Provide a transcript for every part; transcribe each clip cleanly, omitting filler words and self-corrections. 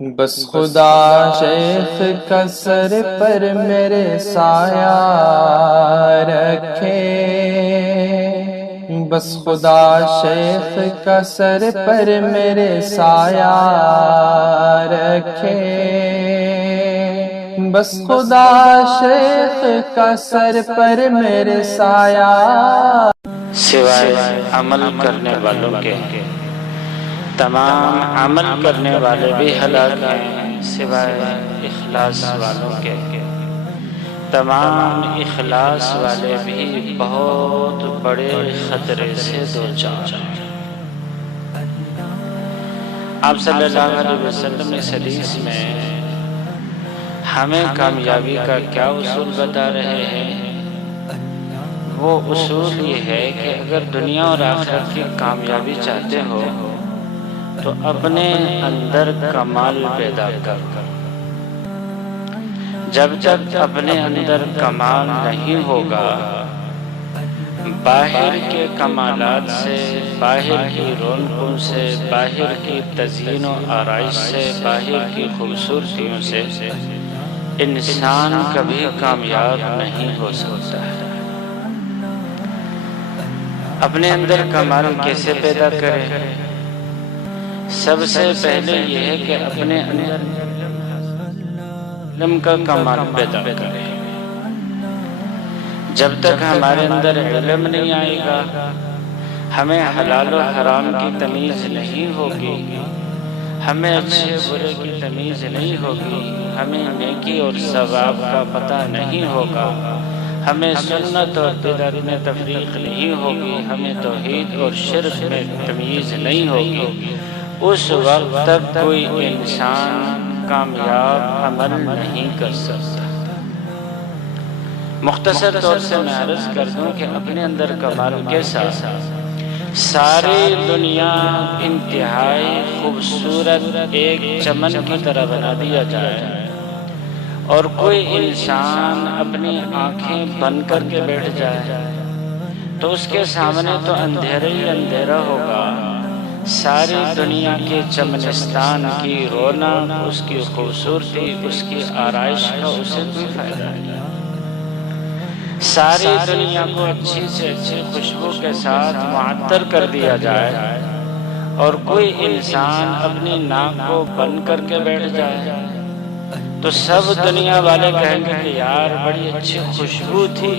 بس خدا شیخ کا سر پر میرے سایہ رکھے، بس خدا شیخ کا سر پر میرے سایہ رکھے، بس خدا شیخ کا سر پر میرے سایہ سوائے عمل کرنے والوں کے تمام عمل کرنے والے بھی ہلاک ہیں، سوائے اخلاص والوں کے تمام اخلاص والے بھی بہت بڑے خطرے سے دوچار ہیں۔ آپ صلی اللہ علیہ وسلم اس حدیث میں ہمیں کامیابی کا کیا اصول بتا رہے ہیں؟ وہ اصول یہ ہے کہ اگر دنیا اور آخرت کی کامیابی چاہتے ہو تو اپنے اندر کمال پیدا کر۔ جب تک اپنے اندر کمال نہیں ہوگا، باہر کے کمالات سے، باہر کی رونقوں سے، باہر کی تزئین و آرائش سے، باہر کی خوبصورتیوں سے انسان کبھی کامیاب نہیں ہو سکتا ہے۔ اپنے اندر کمال کیسے پیدا کرے؟ سب سے پہلے یہ ہے کہ اپنے اندر علم کا کمال پیدا کرے۔ جب تک ہمارے اندر علم نہیں آئے گا، ہمیں حلال و حرام کی تمیز نہیں ہوگی، ہمیں اچھے برے کی تمیز نہیں ہوگی، ہمیں نیکی اور ثواب کا پتہ نہیں ہوگا، ہمیں سنت اور بدعت میں تفریق نہیں ہوگی، ہمیں توحید اور شرک میں تمیز نہیں ہوگی، اس وقت تک کوئی انسان کامیاب عمل نہیں کر سکتا۔ مختصر طور سے میں عرض کر دوں کہ اپنے اندر کمال کے ساتھ ساری دنیا انتہائی خوبصورت ایک چمن کی طرح بنا دیا جائے اور کوئی انسان اپنی آنکھیں بند کر کے بیٹھ جائے تو اس کے سامنے تو اندھیرا ہی اندھیرا ہوگا، ساری دنیا کے چمنستان کی رونق، اس کی خوبصورتی، اس کی آرائش کا اسے کوئی فائدہ نہیں۔ ساری دنیا کو اچھی سے اچھی خوشبو کے ساتھ معطر کر دیا جائے اور کوئی انسان اپنی ناک کو بند کر کے بیٹھ جائے تو سب دنیا والے کہیں گے کہ یار بڑی اچھی خوشبو تھی،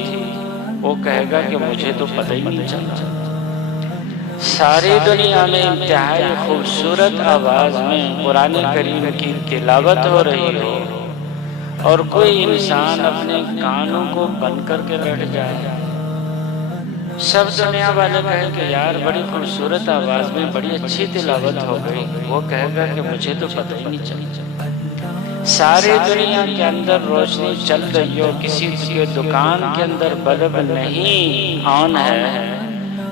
وہ کہے گا کہ مجھے تو پتہ ہی نہیں چلا۔ ساری دنیا میں انتہائی خوبصورت آواز میں قرآن کریم کی تلاوت ہو رہی ہو اور کوئی انسان اپنے کانوں کو بند کر کے بیٹھ جائے، سب دنیا والے کہیں کہ یار بڑی خوبصورت آواز میں بڑی اچھی تلاوت ہو گئی، وہ کہے گا کہ مجھے تو پتہ ہی نہیں چلا۔ ساری دنیا کے اندر روشنی چل رہی ہو، کسی کے دکان کے اندر بلب نہیں آن ہے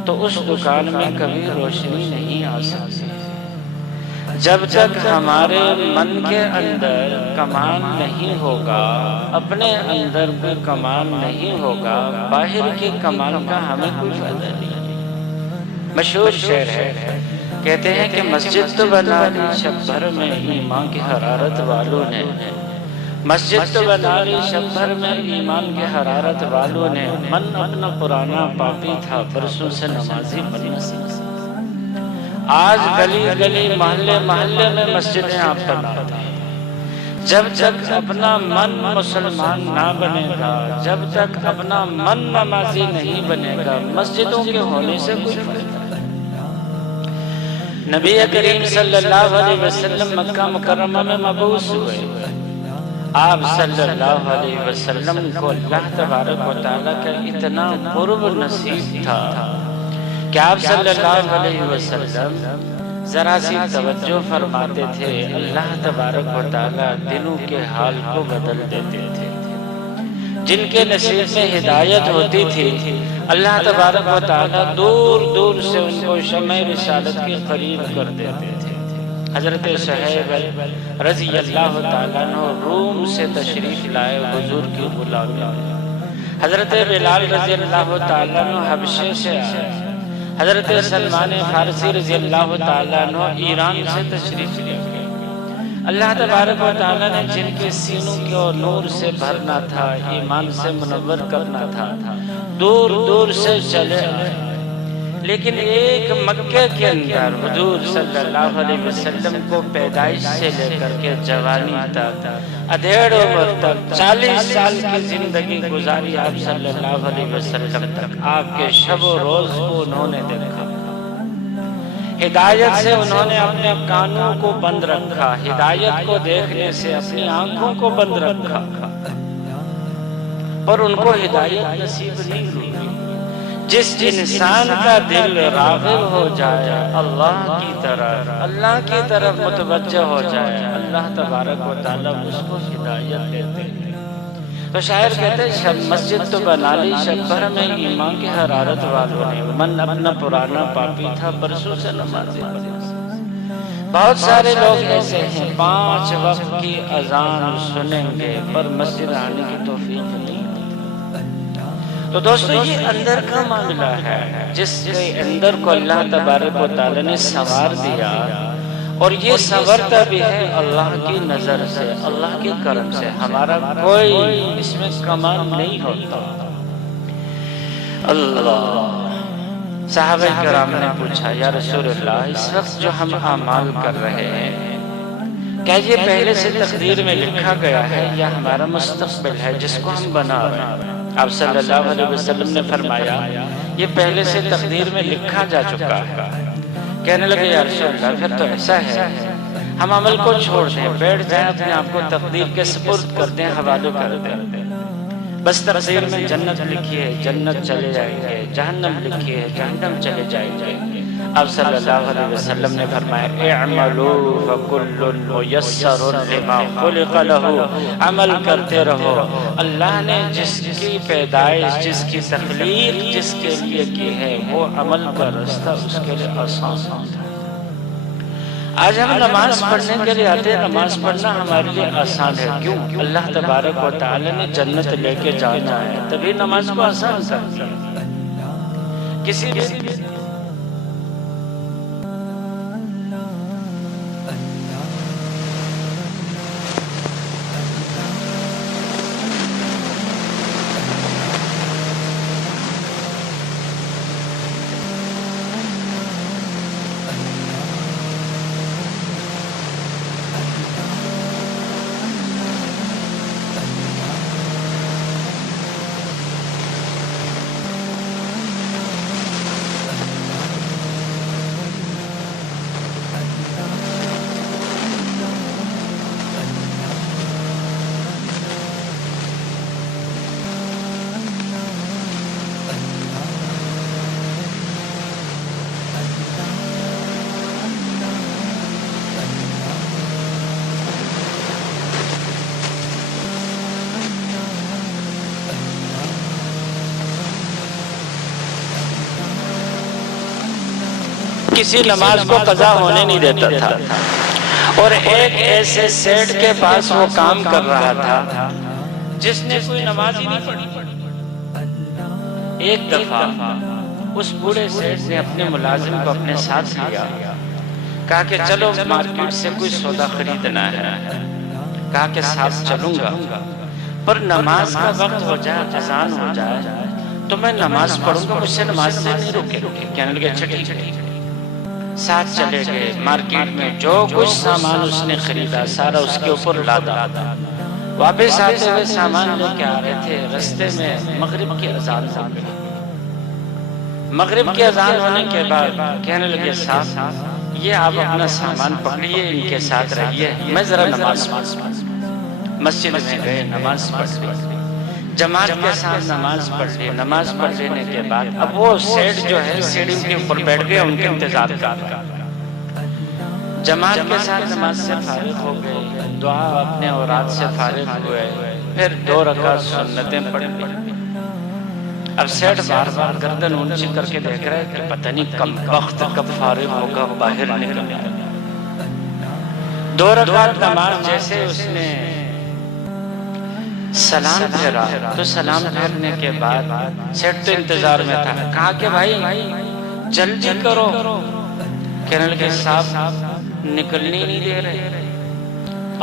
تو اس دکان میں کبھی روشنی نہیں آ سکتی۔ جب تک ہمارے من کے اندر کمال نہیں ہوگا، اپنے اندر کوئی کمال نہیں ہوگا، باہر کے کمال کا ہمیں کوئی فائدہ نہیں۔ مشہور شعر ہے، کہتے ہیں کہ مسجد تو بنا لی شب بھر میں ایمان کی حرارت والوں نے، مسجد تو بنا لی شب بھر میں ایمان کی حرارت والوں نے، من اپنا پرانا پاپی تھا برسوں سے نمازی بننا سیکھا۔ آج گلی گلی محلے محلے میں مسجدیں آپ بناتے ہیں۔ جب تک اپنا من مسلمان نہ بنے گا، جب تک اپنا من نمازی نہیں بنے گا، مسجدوں کے ہونے سے کوئی فائدہ نہیں۔ نبی کریم صلی اللہ علیہ وسلم مکہ مکرمہ میں مبعوث ہوئے، آپ صلی اللہ علیہ وسلم کو اللہ تبارک و تعالیٰ کا اتنا قرب نصیب تھا کہ آپ صلی اللہ علیہ وسلم ذرا سی توجہ فرماتے تھے، اللہ تبارک و تعالیٰ دلوں کے حال کو بدل دیتے تھے۔ جن کے نصیب میں ہدایت ہوتی تھی، اللہ تبارک و تعالیٰ دور دور سے ان کو شمع رسالت کے قریب کر دیتے تھے۔ حضرت صہیب رضی اللہ تعالیٰ عنہ روم سے تشریف لائے حضور کی غلامی میں، حضرت بلال رضی اللہ تعالیٰ عنہ حبشے سے آئے، حضرت سلمان فارسی رضی اللہ تعالیٰ عنہ ایران سے تشریف لے گئے، اللہ تبارک و تعالیٰ نے جن کے سینوں کو نور سے بھرنا تھا، ایمان سے منور کرنا تھا، دور دور سے چلے آئے، لیکن ایک مکہ کے اندر حضور صلی اللہ علیہ وسلم کو پیدائش سے لے کر کے جوانی تک، ادھیڑ عمر تک 40 سال کی زندگی گزاری آپ صلی اللہ علیہ وسلم تک، آپ کے شب و روز کو انہوں نے دیکھا، ہدایت سے انہوں نے اپنے کانوں کو بند رکھا، ہدایت کو دیکھنے سے اپنی آنکھوں کو بند رکھا، پر ان کو ہدایت نصیب نہیں ہوئی۔ جس انسان کا دل راغب ہو جائے اللہ کی طرف متوجہ ہو جائے، اللہ تبارک و تعالیٰ اس کو ہدایت دیتے ہیں۔ تو شاعر کہتے ہیں شب مسجد تو بنا لی شب بھر میں ایمان کی حرارت والوں نے، من اپنا پرانا پاپی تھا برسوں سے نمازی۔ بہت سارے لوگ ایسے ہیں 5 وقت کی اذان سنیں گے پر مسجد آنے کی توفیق نہیں۔ تو دوستو یہ اندر کا معاملہ ہے، جس کے اندر کو اللہ تبارک و تعالیٰ نے سنوار دیا، اور یہ سنورتا بھی ہے اللہ کی نظر سے، اللہ کے کرم سے، ہمارا کوئی اس میں کمال نہیں ہوتا۔ اللہ صحابہ کرام نے پوچھا یا رسول اللہ اس وقت جو ہم اعمال کر رہے ہیں کیا یہ پہلے سے تقدیر میں لکھا گیا ہے یا ہمارا مستقبل ہے جس کو ہم بنا رہے ہیں؟ آپ صلی اللہ علیہ وسلم نے فرمایا یہ پہلے سے تقدیر میں لکھا جا چکا ہے۔ کہنے لگے یا رسول اللہ پھر تو ایسا ہے ہم عمل کو چھوڑ دیں، بیٹھ جائیں، اپنے آپ کو تقدیر کے سپرد کر دیں، حوالے کر دیں، بس تقدیر میں جنت لکھی ہے جنت چلے جائیں گے، جہنم لکھی ہے جہنم چلے جائیں گے۔ آپ صلی اللہ علیہ وسلم نے فرمایا اعملوا فکل میسر لما خلق لہ، عمل کرتے رہو، اللہ نے جس کی پیدائش جس کی تخلیق جس کے لیے کی ہے وہ عمل کا رستہ اس کے لیے آسان ہے۔ آج ہم نماز پڑھنے کے لیے آتے ہیں، نماز پڑھنا ہمارے لیے آسان ہے، کیوں؟ اللہ تبارک و تعالی نے جنت لے کے جانا ہے تبھی نماز کو آسان کرتا ہے۔ کسی بھی کسی نماز کو قضا ہونے نہیں دیتا تھا، اور ایک ایسے سیٹ کے پاس وہ کام کر رہا تھا جس نے کوئی نماز ہی نہیں پڑھی۔ ایک دفعہ اس بوڑھے سیٹ نے اپنے ملازم کو اپنے ساتھ لیا، کہا کہ چلو مارکیٹ سے کوئی سودا خریدنا ہے، کہا کہ ساتھ چلوں گا پر نماز کا وقت ہو جائے اذان ہو جائے تو میں نماز پڑھوں گا، مجھ سے نماز سے نہیں روکے۔ کہنے لگے اچھا ٹھیک ہے، ساتھ چلے گئے۔ مارکیٹ میں جو کچھ سامان اس نے خریدا سارا اس کے اوپر لادا، واپس آتے ہوئے سامان لے کے آ رہے تھے، رستے میں مغرب کی اذان ہو گئی۔ مغرب کی اذان ہونے کے بعد کہنے لگے صاحب یہ آپ اپنا سامان پکڑیے، ان کے ساتھ رہیے، میں ذرا نماز پڑھوں۔ مسجد میں گئے، نماز پڑھ لی، جماعت کے ساتھ نماز پڑھ لی۔ نماز پڑھ لینے کے بعد اب وہ سیٹ جو ہے سیڑھی کے اوپر بیٹھ گئے ان کے انتظار کر رہا۔ جماعت کے ساتھ نماز سے فارغ ہو گئے، دعا اپنے اوراد سے فارغ ہوئے، پھر 2 رکعت سنتیں پڑھ لی۔ اب سیٹ بار بار گردن اونچی کر کے دیکھ رہے کہ پتہ نہیں کم وقت کب فارغ ہوگا، باہر نکلے۔ 2 رکعت نماز جیسے اس نے سلام پھیرا تو سلام پھیرنے کے بعد سیٹ تو انتظار میں تھا، کہا کہ بھائی جلدی کرو۔ کہنے لگے صاحب نکلنے نہیں دے رہے۔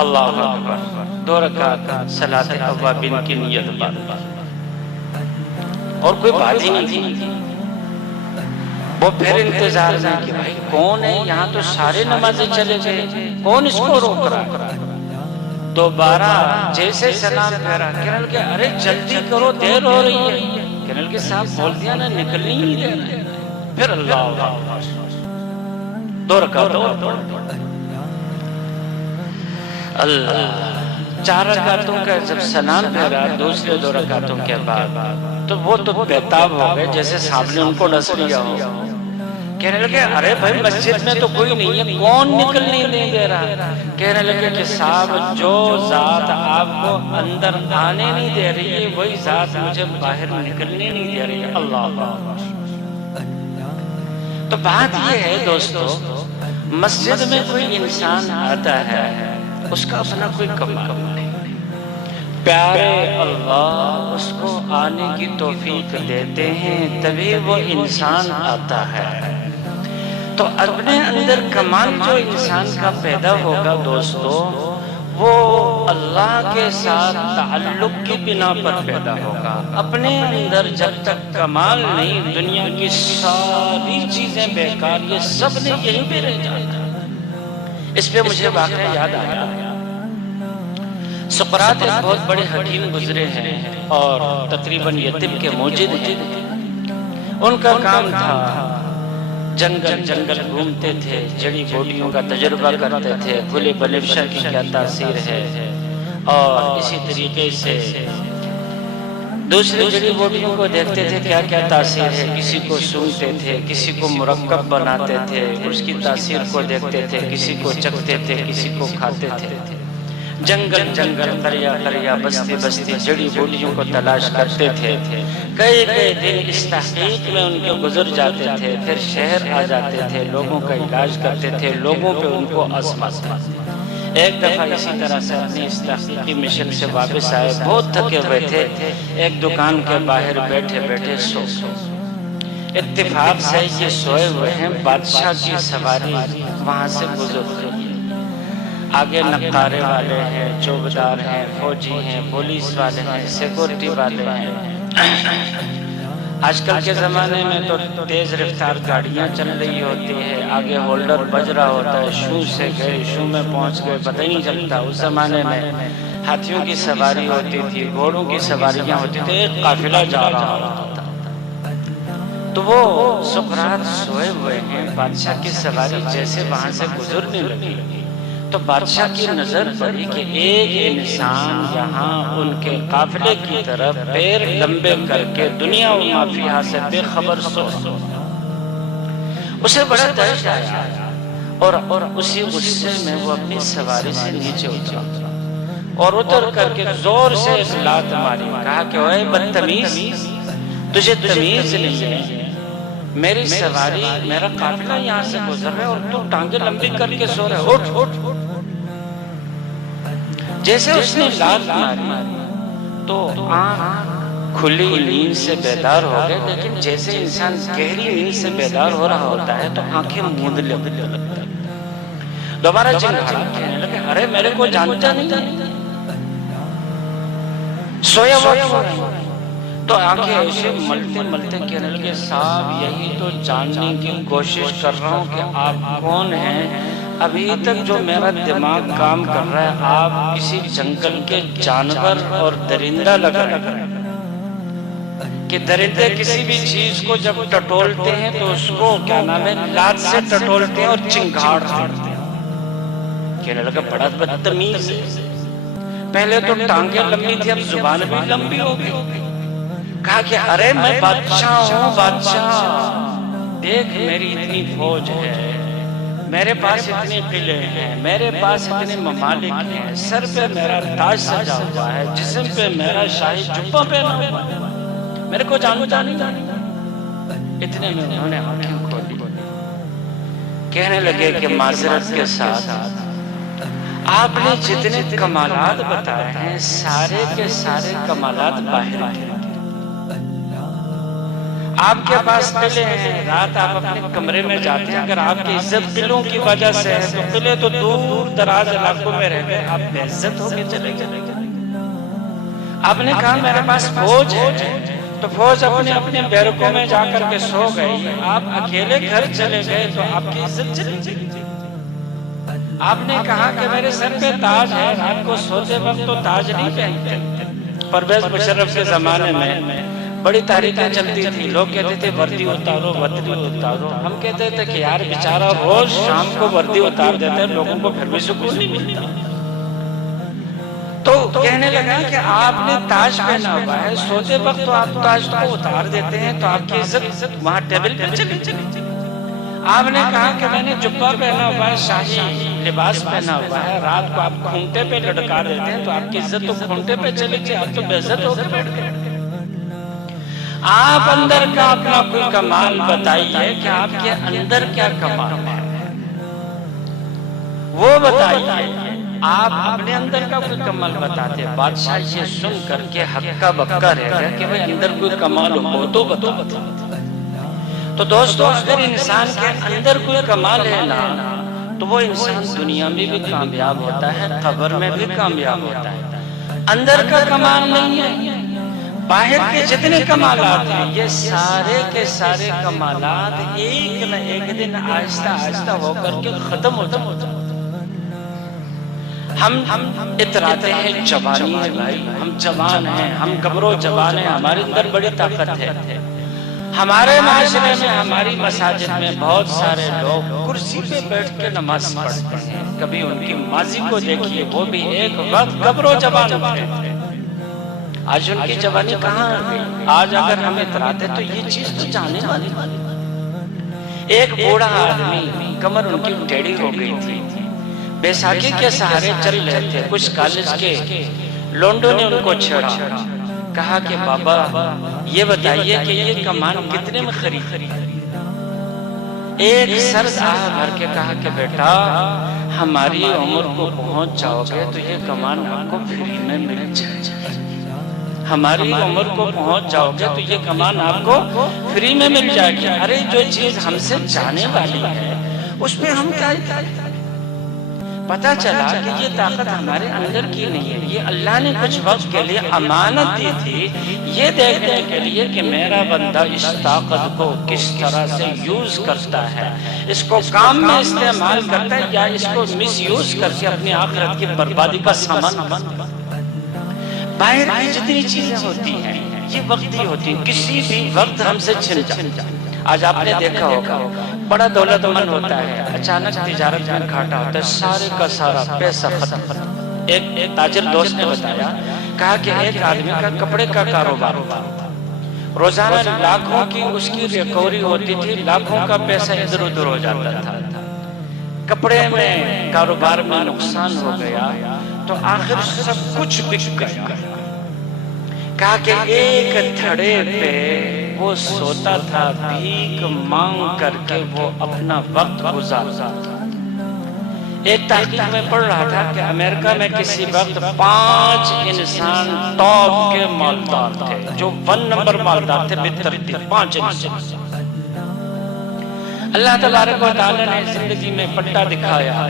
اللہ اکبر، 2 رکعت صلاۃ اوابین کی نیت بات، اور کوئی بات ہی نہیں تھی۔ وہ پھر انتظار میں کہ بھائی کون ہے یہاں، تو سارے نمازیں چلے گئے، کون اس کو روک رہا ہے؟ دوبارہ جیسے سلام پھیرا، کہنے لگے ارے جلدی کرو دیر ہو رہی ہے، کہنے لگے صاحب بول دیا نا نکلنی ہی نہیں دے رہے۔ پھر اللہ 2 رکعت اللہ 4 رکعتوں کا جب سلام پھیرا دوسرے 2 رکعتوں کے بعد، تو وہ تو بےتاب ہو گئے جیسے سانپ نے ان کو ڈس لیا ہو۔ کہنے لگے ارے بھائی مسجد میں تو کوئی نہیں ہے، کون نکلنے نہیں دے رہا؟ کہنے لگے کہ صاحب جو ذات آپ کو اندر آنے نہیں دے رہی ہے وہی ذات مجھے باہر نکلنے نہیں دے رہی ہے۔ اللہ تو بات یہ ہے دوستو، مسجد میں کوئی انسان آتا ہے اس کا اپنا کوئی کمال نہیں، پیارے اللہ اس کو آنے کی توفیق دیتے ہیں تبھی وہ انسان آتا ہے۔ تو اپنے اندر کمال جو انسان کا پیدا ہوگا دوستو، وہ اللہ کے ساتھ تعلق کی بنا پر پیدا ہوگا۔ اپنے اندر جب تک کمال نہیں، دنیا کی ساری چیزیں بیکار، یہ سب نے یہیں پہ رہ جاتا۔ اس پہ مجھے واقعہ یاد آیا، سقراط ایک بہت بڑے حکیم گزرے ہیں اور تقریباً یتیم کے موجد ہیں۔ ان کا کام تھا جنگل جنگل گھومتے تھے، جڑی بوٹیوں کا تجربہ کرتے تھے، گل بنفشہ کی کیا تاثیر ہے، اور اسی طریقے سے دوسری جڑی بوٹیوں کو دیکھتے تھے کیا کیا تاثیر ہے، کسی کو سونگتے تھے، کسی کو مرکب بناتے تھے، اس کی تاثیر کو دیکھتے تھے، کسی کو چکھتے تھے، کسی کو کھاتے تھے۔ جنگل جنگل، قریہ قریہ، بستی بستی جڑی بوٹیوں کو تلاش کرتے تھے۔ کئی دن اس تحقیق میں ان کے گزر جاتے تھے، پھر شہر آ جاتے تھے، لوگوں کا علاج کرتے تھے، لوگوں پہ ان کو آزماتے تھے۔ ایک دفعہ اسی طرح سے اپنی اس تحقیقی مشن سے واپس آئے، بہت تھکے ہوئے تھے، ایک دکان کے باہر بیٹھے بیٹھے سو اتفاق سے یہ سوئے ہوئے ہیں، بادشاہ کی سواری وہاں سے گزر رہی ہے، آگے نقارے والے ہیں، چوبدار ہیں، فوجی ہیں، پولیس والے ہیں، سیکورٹی والے ہیں۔ آج کل کے زمانے میں تو تیز رفتار گاڑیاں چل رہی ہوتی ہے، آگے ہولڈر بج رہا ہوتا ہے، شو سے گئے، شو میں پہنچ گئے، پتہ ہی نہیں چلتا۔ اس زمانے میں ہاتھیوں کی سواری ہوتی تھی، گھوڑوں کی سواریاں ہوتی تھی، ایک قافلہ جا رہا ہوتا تھا۔ تو وہ سقراط سوئے ہوئے ہیں، بادشاہ کی سواری جیسے وہاں سے گزرنے لگی تو بادشاہ کی نظر پڑی کہ ایک انسان یہاں ان کے قافلے کی طرف پیر لمبے کر کے دنیا و ما فیہا سے بے خبر سو۔ اسے بڑا دہشت آیا اور اسی غصے میں وہ اپنی سواری سے نیچے اترا اور اتر کر کے زور سے ایک لات ماری، کہا کہ اوے بدتمیز، تجھے تمیز نہیں ہے، میری سواری میرا قافلہ یہاں سے گزر رہا ہے اور تو ٹانگیں لمبی کر کے سو رہے، اٹھ اٹھ۔ جیسے اس نے لات ماری تو آنکھ کھلی نیند سے بیدار ہو گئے، لیکن جیسے انسان گہری نیند سے بیدار ہو رہا ہوتا ہے تو آنکھیں موند لگتا ہے۔ دوبارہ چنگھاڑا، کہنے لگے ارے میرے کو جانتا نہیں، سویا ہوا تو آنکھیں ایسے ملتے ملتے کہنے لگے صاحب یہی تو جاننے کی کوشش کر رہا ہوں کہ آپ کون ہیں۔ ابھی تک جو میرا دماغ کام کر رہا ہے، آپ کسی جنگل کے جانور اور درندہ لگا رہے ہیں کہ درندے کسی بھی چیز کو جب ٹٹولتے ہیں تو اس کو کیا نام ہے لات سے ٹٹولتے ہیں اور چنگھاڑ دیتے ہیں۔ کہنے لگا بڑا بدتمیز ہے، پہلے تو ٹانگیں لمبی تھی اب زبان بھی لمبی ہو گئی۔ کہا کہ ارے میں بادشاہ ہوں، بادشاہ دیکھ میری اتنی فوج ہے، میرے پاس اتنے قلعے ہیں، میرے پاس اتنے ممالک ہیں، سر پہ میرا تاج سجا ہوا ہے، جسم پہ میرا شاہی جبہ پہنا ہوا ہے، میرے کو جانتا نہیں۔ اتنے میں انہوں نے آنکھیں کھولی، کہنے لگے کہ معذرت کے ساتھ آپ نے جتنے کمالات بتائے ہیں سارے کے سارے کمالات باہر ہیں، آپ کے پاس قلعے ہیں، رات آپ اپنے کمرے میں جاتے ہیں، اگر آپ کی عزت قلعوں کی وجہ سے ہے تو قلعے تو دور دراز علاقوں میں رہ گئے، آپ بے عزت ہو کے چلے گئے۔ آپ نے کہا میرے پاس فوج ہے تو فوج اپنے اپنے بیرکوں میں جا کر کے سو گئی، آپ اکیلے گھر چلے گئے تو آپ کی عزت چلی گئی۔ آپ نے کہا کہ میرے سر پہ تاج ہے، رات کو سوتے وقت تو تاج نہیں پہنتے۔ پرویز مشرف کے زمانے میں بڑی تحریکیں چلتی تھی، لوگ کہتے تھے وردی اتارو وردی اتارو، ہم کہتے تھے کہ یار بیچارہ روز شام کو وردی اتار دیتے ہیں، لوگوں کو پھر بھی سکون نہیں ملتا۔ تو کہنے لگا کہ آپ نے تاج پہنا ہوا ہے، سوتے وقت تو آپ تاج کو اتار دیتے ہیں تو آپ کی عزت وہاں ٹیبل پہ چلی چلی۔ آپ نے کہا کہ میں نے جبہ پہنا ہوا ہے، شاہی لباس پہنا ہوا ہے، رات کو آپ کھونٹے پہ لٹکا دیتے ہیں تو آپ کی عزت تو کھونٹے پہ چلی گئی، آپ تو بے عزت ہو کے بیٹھ گئے۔ آپ اندر کا اپنا کوئی کمال بتائیے کہ آپ کے اندر کیا کمال ہے، وہ بتائیے۔ آپ اپنے اندر کا کوئی کمال بتاتے ہیں، بادشاہ یہ سن کر کے ہکا بکا رہ گیا کہ بھئی اندر کوئی کمال ہو تو بتاؤ۔ تو دوستو اگر انسان کے اندر کوئی کمال ہے نا تو وہ انسان دنیا میں بھی کامیاب ہوتا ہے، قبر میں بھی کامیاب ہوتا ہے۔ اندر کا کمال نہیں ہے، باہر کے جتنے کمالات ہیں یہ سارے کے سارے کمالات ایک نہ ایک دن آہستہ آہستہ ہو کر کے ختم ہوتا ہوتا۔ ہم اتراتے ہیں جوانی ہے بھائی، ہم جوان ہیں، ہم گبرو جوان ہیں، ہمارے اندر بڑی طاقت ہے۔ ہمارے معاشرے میں ہماری مساجد میں بہت سارے لوگ کرسی پہ بیٹھ کے نماز پڑھتے ہیں، کبھی ان کی ماضی کو دیکھیے، وہ بھی ایک وقت گبرو جوان تھے، آج ان کی جوانی کہاں ہے؟ آج اگر ہم اتراتے تو یہ چیز تو جانے والی۔ ایک بوڑھا آدمی کمر ان کی ٹیڑھی ہو گئی تھی، بیساکھی کے سہارے چل رہے تھے، کچھ کالج کے لونڈوں نے ان کو چھیڑا، کہا کہ بابا یہ بتائیے کہ یہ کمان کتنے میں خرید؟ ایک سر آہ بھر کے کہا کہ بیٹا ہماری عمر کو پہنچ جاؤ گے تو یہ کمان آپ کو فری میں مل جائے گا، ہماری عمر کو پہنچ جاؤ گے تو یہ کمان آپ کو فری میں مل جائے گی۔ ارے جو چیز ہم سے جانے والی ہے اس پہ ہم کیا پتا چلا کہ یہ طاقت ہمارے اندر کی نہیں ہے، یہ اللہ نے کچھ وقت کے لیے امانت دی تھی، یہ دیکھنے کے لیے کہ میرا بندہ اس طاقت کو کس طرح سے یوز کرتا ہے، اس کو کام میں استعمال کرتا ہے یا اس کو مس یوز کر کے اپنی آخرت کی بربادی کا سامان بنتا۔ باہر کی جتنی چیزیں ہوتی ہیں یہ وقتی ہوتی ہیں، کسی بھی وقت ہم سے چھن جائیں۔ آج آپ نے دیکھا ہوگا بڑا دولت مند ہوتا ہے، اچانک تجارت میں گھاٹا ہوتا ہے، سارے کا سارا پیسہ ختم۔ ایک تاجر دوست نے بتایا، کہا کہ ایک آدمی کا کپڑے کا کاروبار ہوتا، روزانہ لاکھوں کی اس کی ریکوری ہوتی تھی، لاکھوں کا پیسہ ادھر ادھر ہو جاتا تھا، کپڑے میں کاروبار میں نقصان ہو گیا تو آخر سب کچھ بک گیا۔ کہا کہ ایک تھڑے پہ وہ سوتا تھا، بھیک مانگ کر کے وہ اپنا وقت گزارتا تھا۔ ایک تحقیق میں پڑھ رہا تھا کہ امریکہ میں کسی وقت 5 انسان ٹاپ کے مالدار تھے، جو 1 نمبر مالدار تھے، بہترین 5 انسان۔ اللہ تبارک و تعالی نے زندگی میں پٹا دکھایا،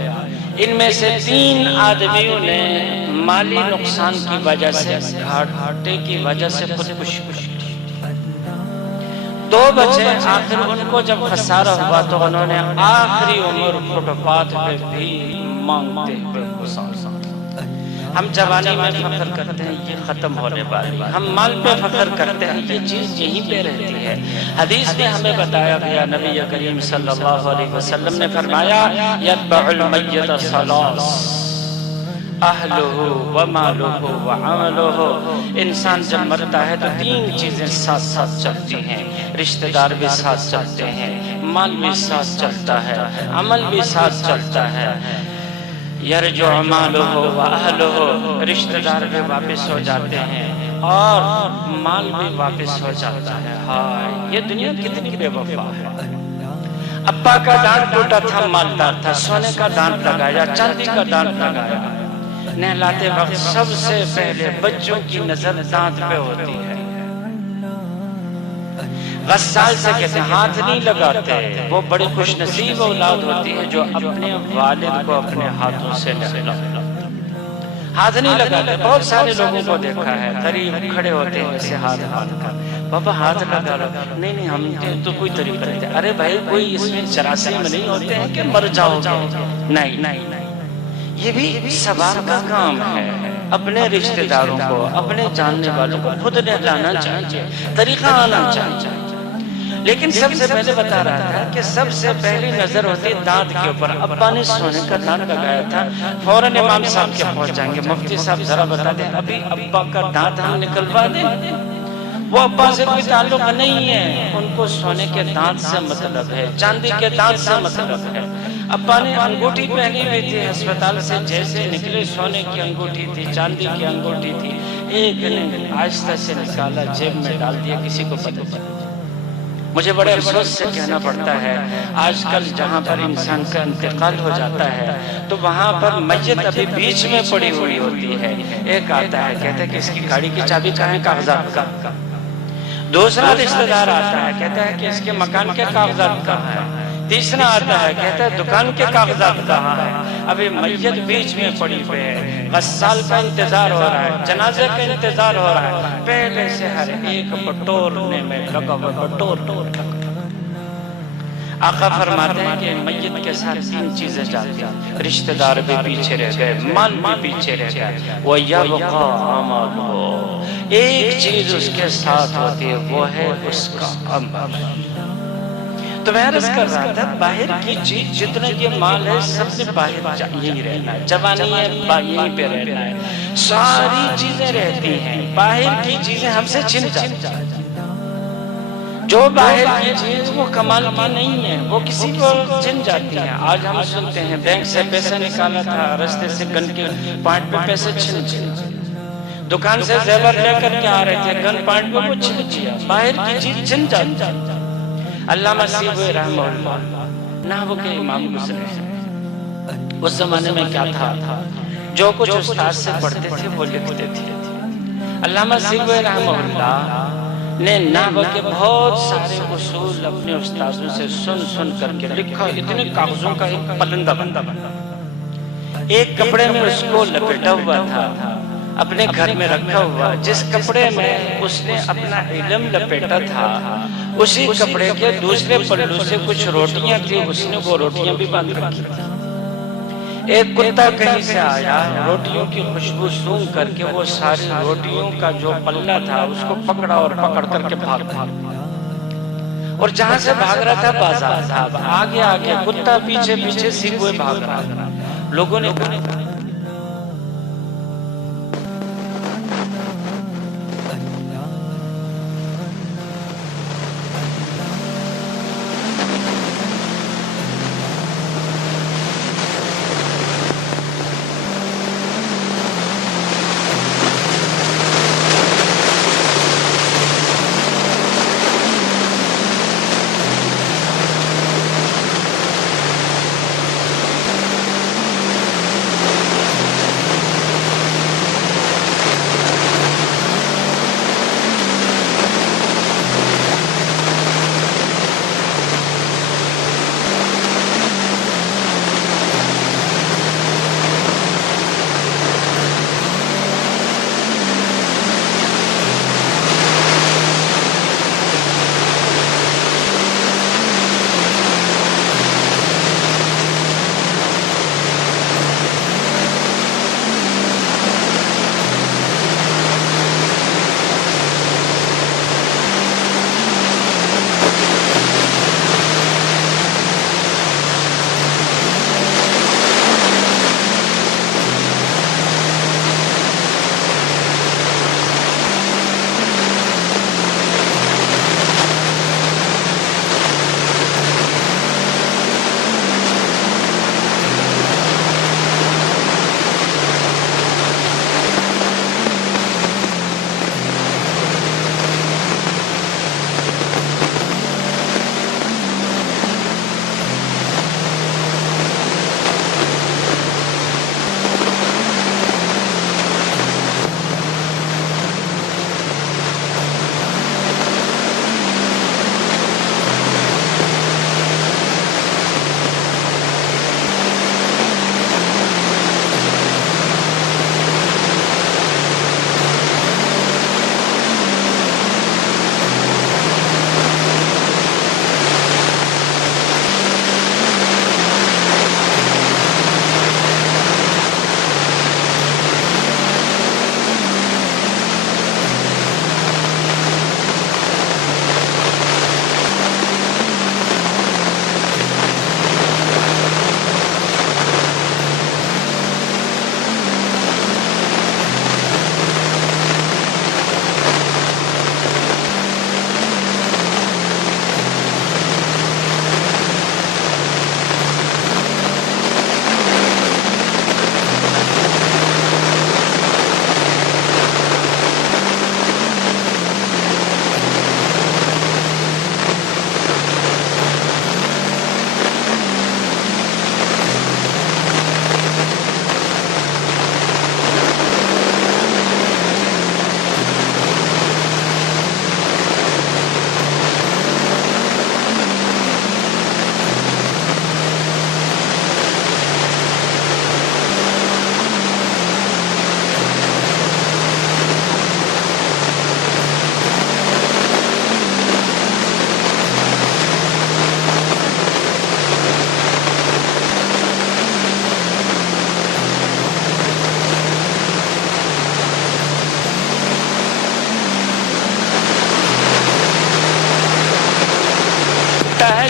ان میں سے 3 آدمیوں نے مالی نقصان کی وجہ سے، گھاٹے کی وجہ سے خودکشی کی، 2 بچے آخر ان کو جب خسارہ ہوا تو انہوں نے آخری عمر فٹ پاتھ پہ بھی مانگتے ہوئے گزارا۔ ہم جوانی میں فخر کرتے ہیں یہ ختم ہونے والی، ہم مال پہ فخر کرتے ہیں یہ چیز یہیں پہ رہتی ہے۔ حدیث میں ہمیں بتایا گیا، نبی کریم صلی اللہ علیہ وسلم نے فرمایا یتبع المیت ثلاث اہلہ ومالہ وعملہ، انسان جب مرتا ہے تو 3 چیزیں ساتھ ساتھ چلتی ہیں، رشتہ دار بھی ساتھ چلتے ہیں، مال بھی ساتھ چلتا ہے، عمل بھی ساتھ چلتا ہے۔ یرجع مالہ واہلہ، رشتہ دار بھی واپس ہو جاتے ہیں اور مال بھی واپس ہو جاتا ہے۔ ہائے یہ دنیا کتنی بے وفا ہے۔ ابا کا دانت ٹوٹا تھا، مالدار تھا، سونے کا دانت لگایا، چاندی کا دانت لگایا، نہلاتے وقت سب سے پہلے بچوں کی نظر دانت پہ ہوتی ہے۔ غسال سے کہتے ہیں ہاتھ نہیں لگاتے، وہ بڑی خوش نصیب اولاد ہوتی ہے جو اپنے والد کو اپنے ہاتھوں سے نہلاتا، ہاتھ نہیں لگاتے۔ بہت سارے لوگوں کو دیکھا ہے قریب کھڑے ہوتے ہیں ایسے ہاتھ باندھ کر، بابا ہاتھ لگا لو، نہیں ہم تو کوئی طریقہ نہیں۔ ارے بھائی کوئی اس میں جراثیم نہیں ہوتے ہیں کہ مر جاؤ گے، نہیں، یہ بھی ثواب کا کام ہے۔ اپنے رشتہ داروں کو، اپنے جاننے والوں کو خود نہلانا چاہیے، طریقہ آنا چاہیے۔ لیکن سب سے پہلے بتا رہا تھا کہ سب سے پہلی نظر ہوتی دانت کے اوپر۔ ابا نے سونے کا دانت لگایا تھا، فوراً امام صاحب کے پہنچ جائیں گے، مفتی صاحب ذرا بتا دیں ابھی ابا کا دانت ہم نکلوا دیں۔ وہ ابا سے کوئی تعلق نہیں ہے، ان کو سونے کے دانت سے مطلب ہے، چاندی کے دانت سے مطلب ہے۔ ابا نے انگوٹھی پہنی ہوئی تھی، ہسپتال سے جیسے نکلے سونے کی انگوٹھی تھی، چاندی کی انگوٹھی تھی، ایک نے آہستہ سے نکالا جیب میں ڈال دیا، کسی کو پتہ نہیں۔ مجھے بڑے افسوس سے کہنا پڑتا ہے آج کل جہاں پر انسان کا انتقال ہو جاتا ہے تو وہاں پر میت ابھی بیچ میں پڑی ہوئی ہوتی ہے۔ ایک آتا ہے کہتا ہے کہ اس کی گاڑی کی چابی کہاں ہے؟ کاغذات کا۔ دوسرا رشتہ دار آتا ہے کہتا ہے کہ اس کے مکان کے کاغذات کہاں ہیں۔ تیسرا آتا ہے کہتا ہے دکان کے کاغذات کہاں ہیں۔ ابھی میت بیچ میں پڑی ہوئی ہے، غسال کا انتظار ہو رہا ہے، جنازے کا انتظار ہو رہا ہے، پہلے سے ہر ایک بٹورنے میں لگا ہوا، بٹور۔ آقا فرماتے ہیں کہ میت کے ساتھ تین چیزیں جاتی ہیں، رشتہ دار بھی پیچھے رہ گئے، مال بھی پیچھے رہ گئے، وَيَبْقَى عَمَلُهُ، ایک چیز اس کے ساتھ ہوتی ہے وہ ہے اس کا عمل۔ تو میں عرض کر رہا تھا باہر کی چیز جتنے کے مال ہے سب سے باہر یہی رہنا ہے، جوانی ہے یہیں پہ رہنا ہے، ساری چیزیں رہتی ہیں، باہر کی چیزیں ہم سے چھن جاتی ہیں۔ جو باہر کی چیز وہ کمال کی نہیں ہے، وہ کسی کو چھن جاتی ہیں۔ آج ہم سنتے ہیں بینک سے پیسے نکالا تھا، رستے سے گن کے پوائنٹ پہ پیسے چھن گئے، دکان سے زیور لے کر کے آ رہے تھے، گن پوائنٹ پہ وہ چھن گیا، باہر کی چیز چھن جاتی ہے۔ علامہ سیبوی رحمہ اللہ نحو کے امام گزرے ہیں، اس زمانے میں کیا تھا، جو کچھ استاد سے پڑھتے تھے وہ لکھتے تھے۔ علامہ سیبوی رحمہ اللہ نے نحو کے بہت سارے اصول اپنے استادوں سے سن کر کے لکھا، اتنے کاغذوں کا ایک پلندہ بندہ ایک کپڑے میں اس کو لپیٹا ہوا تھا، اپنے گھر میں رکھا ہوا، جس کپڑے میں اس نے اپنا علم لپیٹا تھا اسی کپڑے کے دوسرے پلو سے کچھ روٹیاں تھی، اس نے وہ روٹیاں بھی باندھ رکھی تھی۔ ایک کتا کہیں سے آیا، روٹیوں کی خوشبو سونگھ کر کے وہ ساری روٹیوں کا جو پلہ تھا اس کو پکڑا اور پکڑ کر کے بھاگ، اور جہاں سے بھاگ رہا تھا بازار تھا، آگے آگے کتا پیچھے پیچھے سیبوی بھاگ رہا تھا۔ لوگوں نے کہا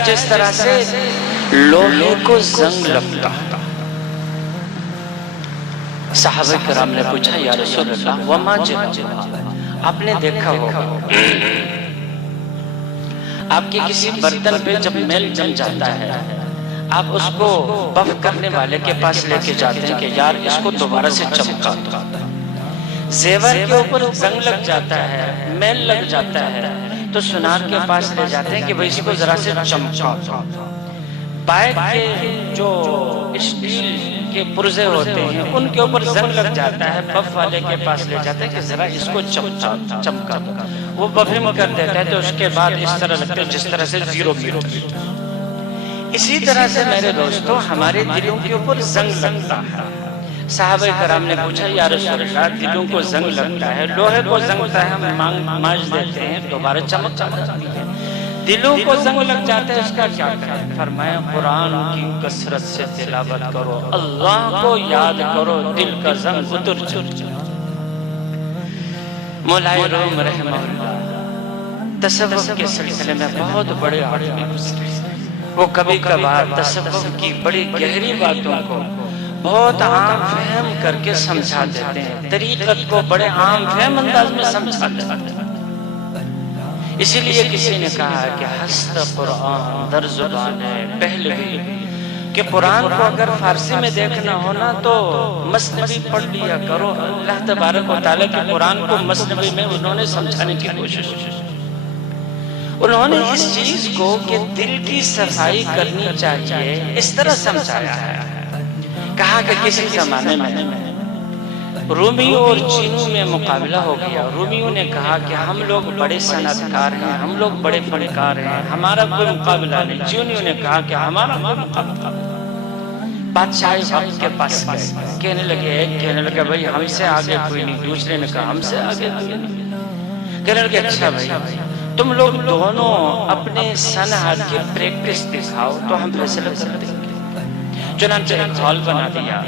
جس طرح سے لوہے کو زنگ لگتا ہے۔ صحابہ کرام نے پوچھا یا رسول اللہ وما جلدہ، آپ نے دیکھا ہوگا آپ کے کسی برتن پہ جب میل جم جاتا ہے، آپ اس کو بف کرنے والے کے پاس لے کے جاتے ہیں کہ یار اس کو دوبارہ سے چمکا دو۔ زیور کے اوپر زنگ لگ جاتا ہے، میل لگ جاتا ہے، تو سنار کے پاس لے جاتے ہیں کہ بھئی اس کو ذرا سے چمکا دو۔ بائک کے جو اسٹیل کے پرزے ہوتے ہیں ان کے اوپر زنگ لگ جاتا ہے، بف والے کے پاس لے جاتے ہیں کہ ذرا اس کو چمکا دو۔ وہ بفنگ کر دیتا ہے تو اس کے بعد اس طرح لگتا ہے جس طرح سے 0 میٹر۔ اسی طرح سے میرے دوستوں ہمارے دلوں کے اوپر زنگ لگتا ہے۔ صحابہ کرام نے پوچھا یا رسول اللہ دلوں کو زنگ لگتا ہے، لوہے کو زنگ لگتا ہے ہم مانج دیتے ہیں دوبارہ چمک جاتی ہے، دلوں کو زنگ لگ جاتا ہے اس کا کیا کریں؟ فرمایا قرآن کی کثرت سے تلاوت کرو، اللہ کو یاد کرو، دل کا زنگ اتر جاتا۔ مولا روم رحمہ اللہ تصوف کے سلسلے میں بہت بڑے آدمی گزرے، وہ کبھی کبھار تصوف کی بڑی گہری باتوں کو بہت عام فہم کر کے سمجھا دیتے ہیں، طریقت کو بڑے عام فہم انداز میں سمجھا دیتے ہیں۔ اسی لیے کسی نے کہا کہ ہست قرآن در زبان ہے پہلوی، کہ قرآن کو اگر فارسی میں دیکھنا ہونا تو مثنوی پڑھ لیا کرو۔ اللہ تبارک و تعالیٰ کے قرآن کو مثنوی میں انہوں نے سمجھانے کی کوشش کی۔ انہوں نے اس چیز کو کہ دل کی صفائی کرنی چاہیے اس طرح سمجھایا ہے، کہا کہ کسی زمانے میں رومیوں اور چینوں میں مقابلہ ہو گیا۔ رومیوں نے کہا کہ ہم لوگ بڑے صنعتکار ہیں، ہم لوگ بڑے فنکار ہیں، ہمارا کوئی مقابلہ نہیں۔ چینیوں نے کہا کہ ہمارا کوئی مقابلہ نہیں۔ بادشاہ وقت کے پاس گئے، کہنے لگے بھائی ہم سے آگے کوئی نہیں۔ دوسرے نے کہا ہم سے آگے کوئی نہیں۔ کہنے لگے اچھا بھائی تم لوگ دونوں اپنے صنعت کی پریکٹس دکھاؤ تو ہم فیصلہ کر دیں گے۔ چنانچہ ایک ہال بنا دیا،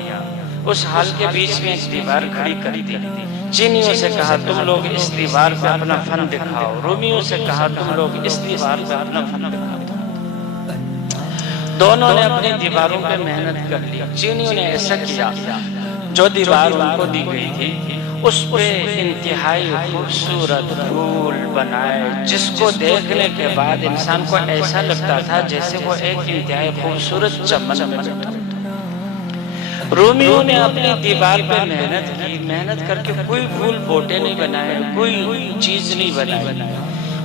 اس ہال کے بیچ میں ایک دیوار کھڑی کر دی۔ چینیوں سے کہا تم لوگ اس دیوار پہ اپنا فن دکھاؤ، رومیوں سے کہا تم لوگ اس دیوار پہ اپنا فن دکھاؤ۔ دونوں نے اپنی دیواروں پہ محنت کر لی۔ چینیوں نے ایسا کیا جو دیوار ان کو دی گئی تھی اس پہ انتہائی خوبصورت پھول بنائے، جس کو دیکھنے کے بعد انسان کو ایسا لگتا تھا جیسے وہ ایک انتہائی خوبصورت چمن میں بیٹھا۔ رومیوں نے اپنی دیوار پہ محنت کی، محنت کر کے کوئی پھول بوٹے نہیں بنائے، کوئی چیز نہیں بنائی،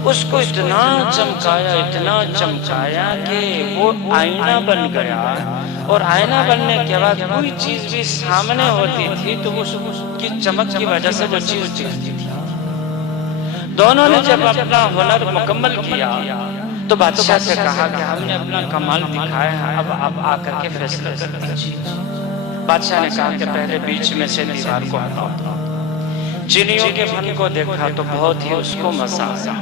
اس کو اتنا چمکایا کہ وہ آئینہ بن گیا۔ اور آئینہ بننے کے بعد کوئی چیز بھی سامنے ہوتی تھی تو اس کی چمک کی وجہ سے وہ چیز دکھتی تھی۔ دونوں نے جب اپنا ہنر مکمل کیا تو بادشاہ سے کہا کہ ہم نے اپنا کمال دکھایا ہے، اب آپ آ کر کے فیصلہ کر دیجیے۔ بادشاہ نے کہا کہ پہلے بیچ میں سے دیوار کو ہٹاؤ۔ چینیوں کے فن کو دیکھا تو بہت ہی اس کو مزہ آیا،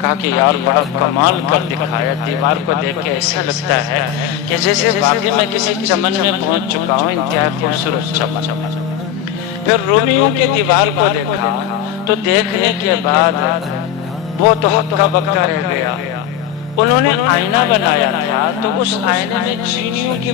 کہا کہ یار بڑا کمال کر دکھایا، دیوار کو دیکھ کے ایسا لگتا ہے کہ جیسے واقعی میں کسی چمن میں پہنچ چکا ہوں، انتہائی خوبصورت چمن۔ پھر رومیوں کے دیوار کو دیکھا تو دیکھنے کے بعد وہ تو ہکا بکا رہ گیا۔ انہوں نے آئینہ بنایا تھا تو اس آئینے میں چینیوں کی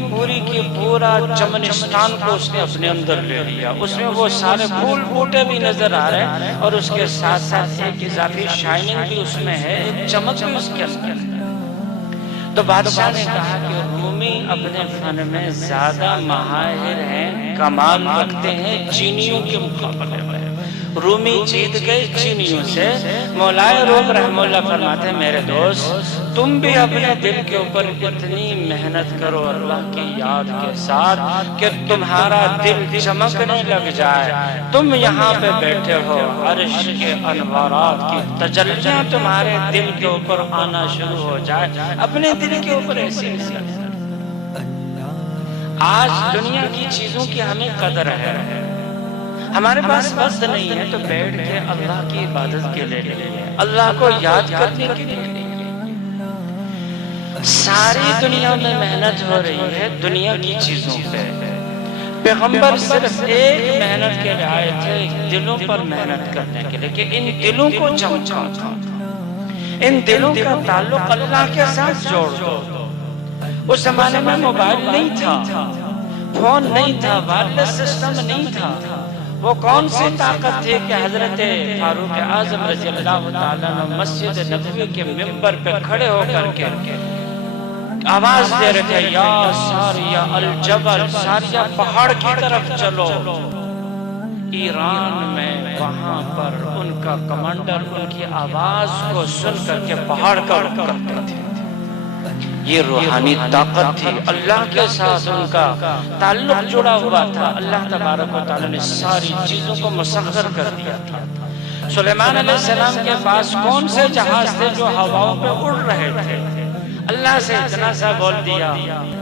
پورا چمنستان کو اس نے اپنے اندر لے لیا، اس میں وہ سارے پھول بوٹے بھی نظر آ رہے ہیں اور اس کے ساتھ ساتھ ایک اضافی شائننگ بھی اس میں ہے، ایک چمک بھی اس کے اندر ہے۔ تو بادشاہ نے کہا کہ رومی اپنے فن میں زیادہ ماہر ہیں، کمال رکھتے ہیں چینیوں کے مقابلے میں۔ رومی جیت گئے چینیوں سے۔ مولا روم رحمہ اللہ فرماتے ہیں میرے دوست تم بھی اپنے دل کے اوپر اتنی محنت کرو اللہ کی یاد کے ساتھ کہ تمہارا دل چمکنے لگ جائے۔ تم یہاں پہ بیٹھے ہو، عرش کے انوارات کی تجلیاں تمہارے دل کے اوپر آنا شروع ہو جائے۔ اپنے دل کے اوپر ایسی آج دنیا کی چیزوں کی ہمیں قدر ہے، ہمارے پاس وقت نہیں ہے تو بیٹھ کے اللہ کی عبادت کے لیے، اللہ کو یاد کرنے کے لیے ساری دنیا میں محنت ہو رہی ہے دنیا کی چیزوں پہ۔ پیغمبر صرف ایک محنت کے لیے آئے تھے، دلوں پر محنت کرنے کے لیے کہ ان دلوں کو چمکاؤ، ان دلوں کا تعلق اللہ کے ساتھ جوڑ دو۔ اس زمانے میں موبائل نہیں تھا، فون نہیں تھا، وائرلیس سسٹم نہیں تھا۔ وہ کون سی طاقت تھی کہ حضرت فاروق اعظم رضی اللہ تعالیٰ عنہ مسجد نبوی کے ممبر پہ کھڑے ہو کر کے آواز دے رہے تھے، یا ساریہ الجبل، ساریہ پہاڑ کی طرف چلو۔ ایران میں وہاں پر ان کا کمانڈر ان کی آواز کو سن کر کے پہاڑ کا رخ کرتے تھے۔ یہ روحانی طاقت تھی، اللہ کے ساتھ ان کا تعلق جڑا ہوا تھا۔ اللہ تبارک و تعالیٰ نے ساری چیزوں کو مسخر کر دیا تھا۔ سلیمان علیہ السلام کے پاس کون سے جہاز تھے جو ہواؤں پہ اڑ رہے تھے؟ اللہ سے اتنا سا بول دیا،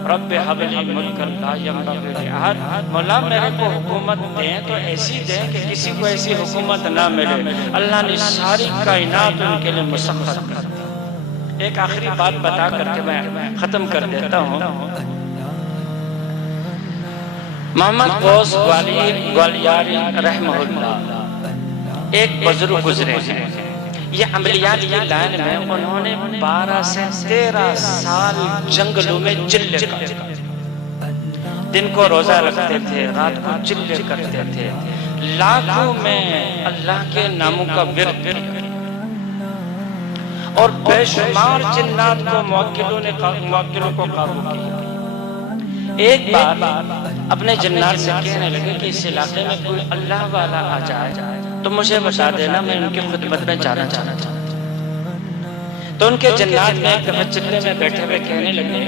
رب حب لی ملکا لا ینبغی لأحد، مولا میرے کو حکومت دیں تو ایسی دیں کہ کسی کو ایسی حکومت نہ ملے۔ اللہ نے ساری کائنات ان کے لیے مسخر کر دی۔ ایک آخری بات بتا کر کے میں ختم کر دیتا ہوں۔ محمد غوث گوالیاری رحمہ اللہ ایک بزرگ گزرے ہیں۔ یہ عملیات کی لائن میں انہوں نے 12 سے 13 سال جنگلوں میں چلے کرتے، دن کو روزہ رکھتے تھے، رات کو چلے کرتے تھے، لاکھوں میں اللہ کے ناموں کا ورد کیا اور بے شمار جنات کو موکلوں کو قابو کیا۔ ایک بار اپنے جنات سے کہنے لگے کہ اس علاقے میں کوئی اللہ والا آ جائے تو مجھے بتا دینا، میں ان کی خدمت میں جانا چاہتا ہوں۔ تو ان کے جنات میں ایک دفعہ چلے میں بیٹھے ہوئے کہنے لگے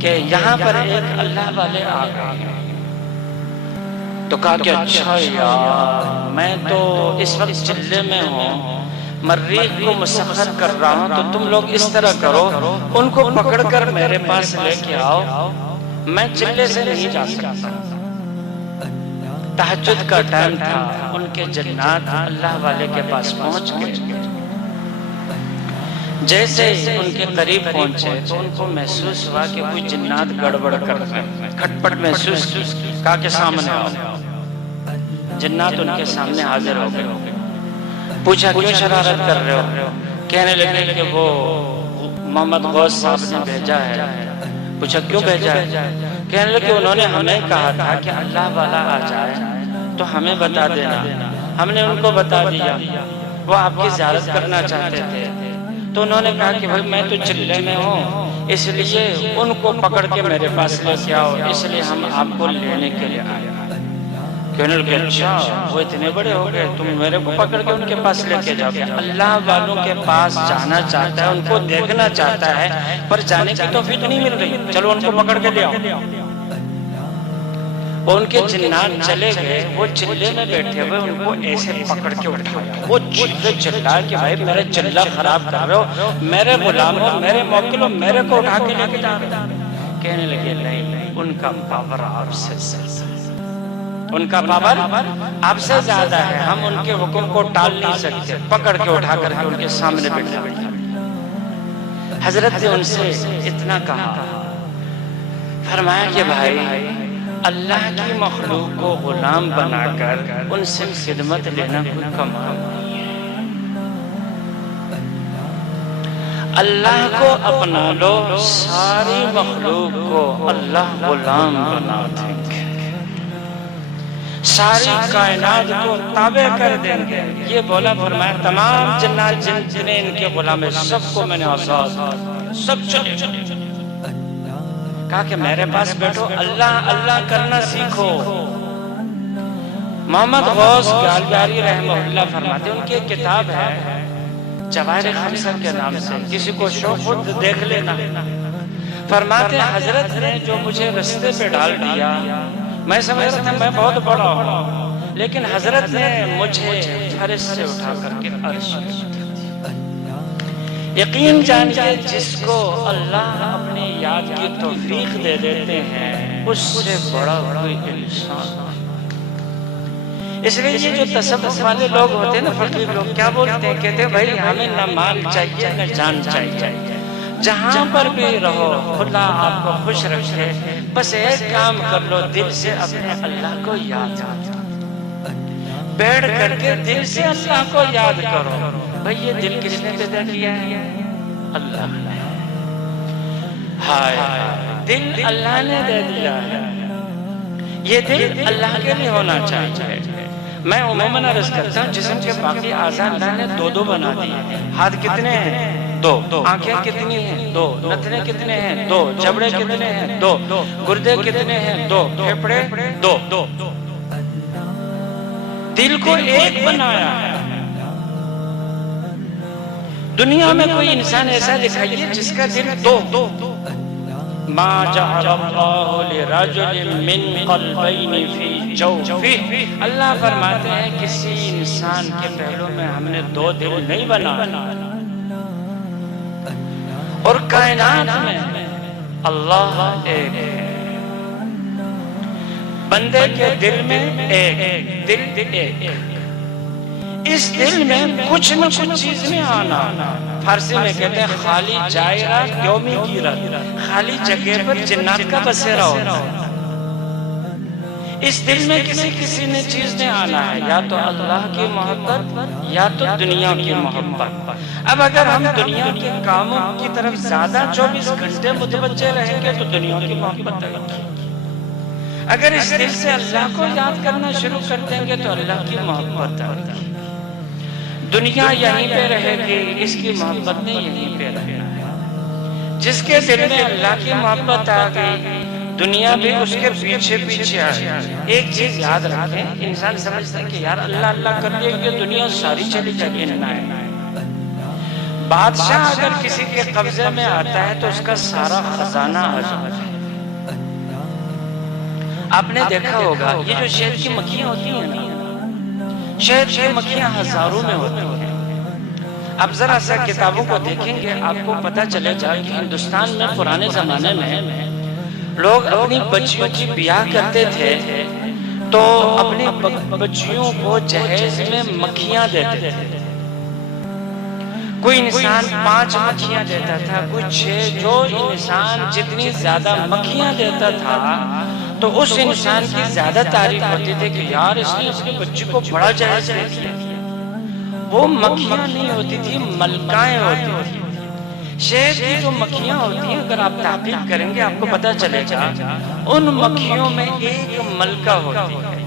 کہ یہاں پر ایک اللہ والے آ گئے۔ تو کہا کہ اچھا یار، میں تو اس وقت چلے میں ہوں، مریخ کو مسخر کر رہا ہوں، تو تم لوگ اس طرح کرو، ان کو پکڑ کر میرے پاس لے کے آؤ، میں چلے سے نہیں جا سکتا۔ تہجد کا ٹائم تھا، ان کے جنات اللہ والے کے پاس پہنچ گئے۔ جیسے ان کے قریب پہنچے تو ان کو محسوس ہوا کہ کوئی جنات گڑبڑ کر رہے ہیں، کھٹپٹ محسوس کی۔ کہا کہ سامنے آؤ۔ جنات ان کے سامنے حاضر ہو گئے۔ پوچھا کیوں شرارت کر رہے ہو؟ کہنے لگے کہ وہ محمد غوث صاحب نے بھیجا ہے۔ پوچھا کیوں بھیجا ہے؟ کہنے لگے انہوں نے ہمیں کہا تھا کہ اللہ والا آ جائے تو ہمیں بتا دینا، ہم نے ان کو بتا دیا، وہ آپ کی زیارت کرنا چاہتے تھے۔ تو انہوں نے کہا کہ بھائی میں تو چلے میں ہوں، اس لیے ان کو پکڑ کے میرے پاس لے کے آؤ، اس لیے ہم آپ کو لینے کے لیے آئے۔ کہنے لگے اچھا وہ اتنے بڑے ہو گئے، تم میرے کو پکڑ کے ان کے پاس لے کے جاؤ گے؟ اللہ والوں کے پاس جانا چاہتا ہے، ان کو دیکھنا چاہتا ہے، پر جانے کی توفیق نہیں مل رہی، چلو ان کو پکڑ کے لے آؤ۔ وہ ان کے جنات چلے گئے، وہ چلے میں بیٹھے ہوئے ان کو ایسے پکڑ کے اٹھایا۔ وہ چلائے کہ بھائی میرے چلہ خراب کر رہے ہو، میرے غلاموں، میرے موکلوں، میرے کو اٹھا کے لے کے جا رہے ہو۔ کہنے لگے نہیں، ان کا پاور آپ سے زیادہ ہے، ان کا پاور آپ سے زیادہ ہے، ہم ان کے حکم کو ٹال نہیں سکتے۔ پکڑ کے اٹھا کر کے ان کے سامنے بیٹھا۔ حضرت نے ان سے اتنا کہا، فرمایا کہ بھائی اللہ کی مخلوق کو غلام بنا کر ان سے خدمت لینا کوئی کمال نہیں ہے۔ اللہ کو اپنا لو، ساری مخلوق کو اللہ غلام بنا دیں گے، ساری کائنات کو تابع کر دیں گے۔ یہ بولا، فرمایا تمام جنات جتنے ان کے غلام ہیں سب کو میں نے آزاد، سب چلے۔ کہا کہ میرے پاس بیٹھو، اللہ اللہ کرنا سیکھو۔ محمد غوث گوالیاری رحمہ اللہ فرماتے ہیں، ان کی کتاب ہے جواہر خمسہ کے نام سے، کسی کو شوق خود دیکھ لینا۔ فرماتے ہیں حضرت نے جو مجھے رستے پہ ڈال دیا، میں سمجھ رہا تھا میں بہت بڑا ہوں، لیکن حضرت نے مجھے فرش سے اٹھا کر کے عرش پہ بٹھا دیا۔ یقین جانیے جس کو اللہ اپنی یاد کی توفیق دے دیتے ہیں اس سے بڑا کوئی انسان۔ اس لیے یہ جو تصوف والے لوگ ہوتے ہیں نا، فقیر لوگ، کیا بولتے ہیں؟ کہتے ہیں بھائی ہمیں نہ مال چاہیے نہ جان چاہیے، جہاں پر بھی رہو خدا آپ کو خوش رکھے، بس ایک کام کر لو، دل سے اپنے اللہ کو یاد کرو، بیٹھ کر کے دل سے اللہ کو یاد کرو، بھئی یہ دل کس نے پیدا کیا ہے؟ اللہ نے۔ ہائے دل اللہ نے دے دیا ہے، یہ دل اللہ کے لیے ہونا چاہیے۔ میں عموماً عرض کرتا ہوں جسم کے باقی اعضاء اللہ نے دو دو بنا دیے۔ ہاتھ کتنے ہیں؟ دو۔ آنکھیں کتنی ہیں؟ دو۔ نتنے کتنے ہیں؟ دو۔ جبڑے کتنے ہیں؟ دو۔ گردے کتنے ہیں؟ دو۔ پھیپھڑے دو۔ دل کو ایک بنایا ہے۔ دنیا میں کوئی انسان ایسا دکھائیے جس کا دل دو۔ ما جعل اللہ لرجل من قلبین فی جوفہ، اللہ فرماتے ہیں کسی انسان کے پہلو میں ہم نے دو دل نہیں بنا، اور کائنات میں اللہ ایک ہے، بندے کے دل میں ایک دل ایک، اس دل میں کچھ نہ کچھ چیز میں آنا، فارسی میں کہتے ہیں خالی جائرہ یومی گیرت، خالی جگہ پر جنات کا بسیرا ہوتا ہے۔ اس دل میں کسی نے چیز نے آنا ہے، یا تو اللہ کی محبت یا تو دنیا کی محبت۔ اب اگر ہم دنیا کے کاموں کی طرف زیادہ 24 گھنٹے متوجہ رہیں گے تو دنیا کی محبت آئے، اگر اس دل سے اللہ کو یاد کرنا شروع کر دیں گے تو اللہ کی محبت آئے۔ دنیا یہیں پہ رہے گی، اس کی محبت نے یہیں پہ رہنا ہے۔ جس کے دل میں اللہ کی محبت آ گئی، دنیا بھی اس کے پیچھے پیچھے آ گئی۔ ایک چیز یاد رکھیں، انسان سمجھتا ہے کہ یار اللہ اللہ کر دے گی دنیا ساری چلی جائے گی۔ بادشاہ اگر کسی کے قبضے میں آتا ہے تو اس کا سارا خزانہ آ جاتا ہے۔ آپ نے دیکھا ہوگا یہ جو شہد کی مکھیاں ہوتی ہیں نا، شہد کی مکھیاں ہزاروں میں ہوتی ہیں۔ اب ذرا سا کتابوں کو دیکھیں گے آپ کو پتہ چلے گا کہ ہندوستان میں پرانے زمانے میں لوگ اپنی بچیوں کی بیاہ کرتے تھے تو اپنی بچیوں کو جہیز میں مکھیاں دیتے تھے۔ کوئی انسان 5 مکھیاں دیتا تھا، کوئی 6۔ جو انسان جتنی زیادہ مکھیاں دیتا تھا تو اس انسان کی زیادہ تعریف ہوتی تھی کہ یار اس نے اپنے بچے کو بڑا جہیز دے دیا۔ وہ مکھیاں نہیں ہوتی تھی، ملکائیں ہوتی تھی۔ شہد کی جو مکھیاں ہوتی ہیں اگر آپ تحقیق کریں گے آپ کو پتہ چلے گا ان مکھیوں میں ایک ملکہ ہوتی ہے۔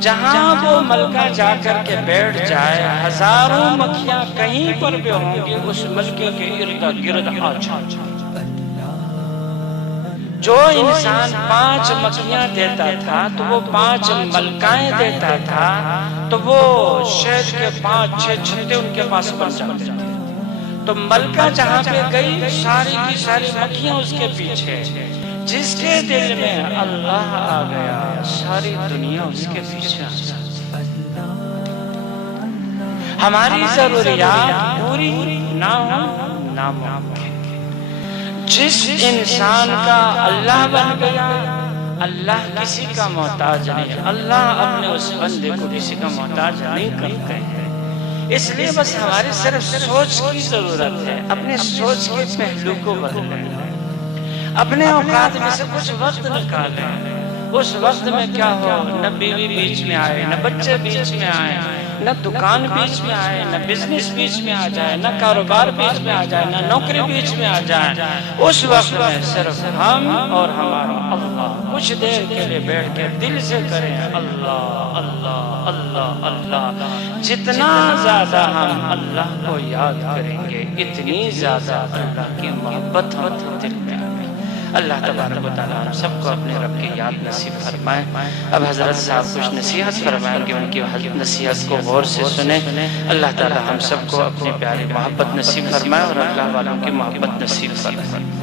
جہاں وہ ملکہ جا کر کے بیٹھ جائے، ہزاروں مکھیاں کہیں پر بھی ہوں گی اس ملکے کے ارد گرد آ جائے۔ جو انسان 5 مکھیاں دیتا تھا تو وہ 5 ملکائیں دیتا تھا، تو وہ شہد کے 5-6 چھتے ان کے پاس بن جاتے تھے۔ تو ملکہ جہاں پہ گئی ساری کی ساری مکھیاں اس کے پیچھے۔ جس کے دل میں اللہ آ گیا ساری دنیا اس کے پیچھے آ جاتی۔ ہماری ضروریات پوری نہ ہو ناممکن۔ جس انسان کا اللہ بن گیا، اللہ کسی کا محتاج نہیں، اللہ اپنے اس بندے کو کسی کا محتاج نہیں کرتے ہیں۔ اس لیے بس ہماری صرف سوچ کی ضرورت ہے، اپنے سوچ کے پہلو کو بدلیں، اپنے اوقات میں سے کچھ وقت نکالیں۔ اس وقت میں کیا ہو، نہ بیوی بیچ میں آئے، نہ بچے بیچ میں آئے، نہ دکان بیچ میں آئے، نہ بزنس بیچ میں آ جائے، نہ کاروبار بیچ میں آ جائے، نہ نوکری بیچ میں آ جائے۔ اس وقت میں صرف ہم اور ہمارا اللہ کچھ دیر کے لیے بیٹھ کے دل سے کریں اللہ اللہ اللہ اللہ۔ جتنا زیادہ ہم اللہ کو یاد کریں گے اتنی زیادہ اللہ کی محبت ہمارے دل میں آئے۔ اللہ تبارک و تعالیٰ ہم سب کو اپنے رب کی یاد نصیب فرمائے۔ اب حضرت صاحب کچھ نصیحت فرمائیں گے، ان کی نصیحت کو غور سے سنیں۔ اللہ تعالیٰ ہم سب کو اپنی پیاری محبت نصیب فرمائے اور اللہ والوں کی محبت نصیب فرمائے۔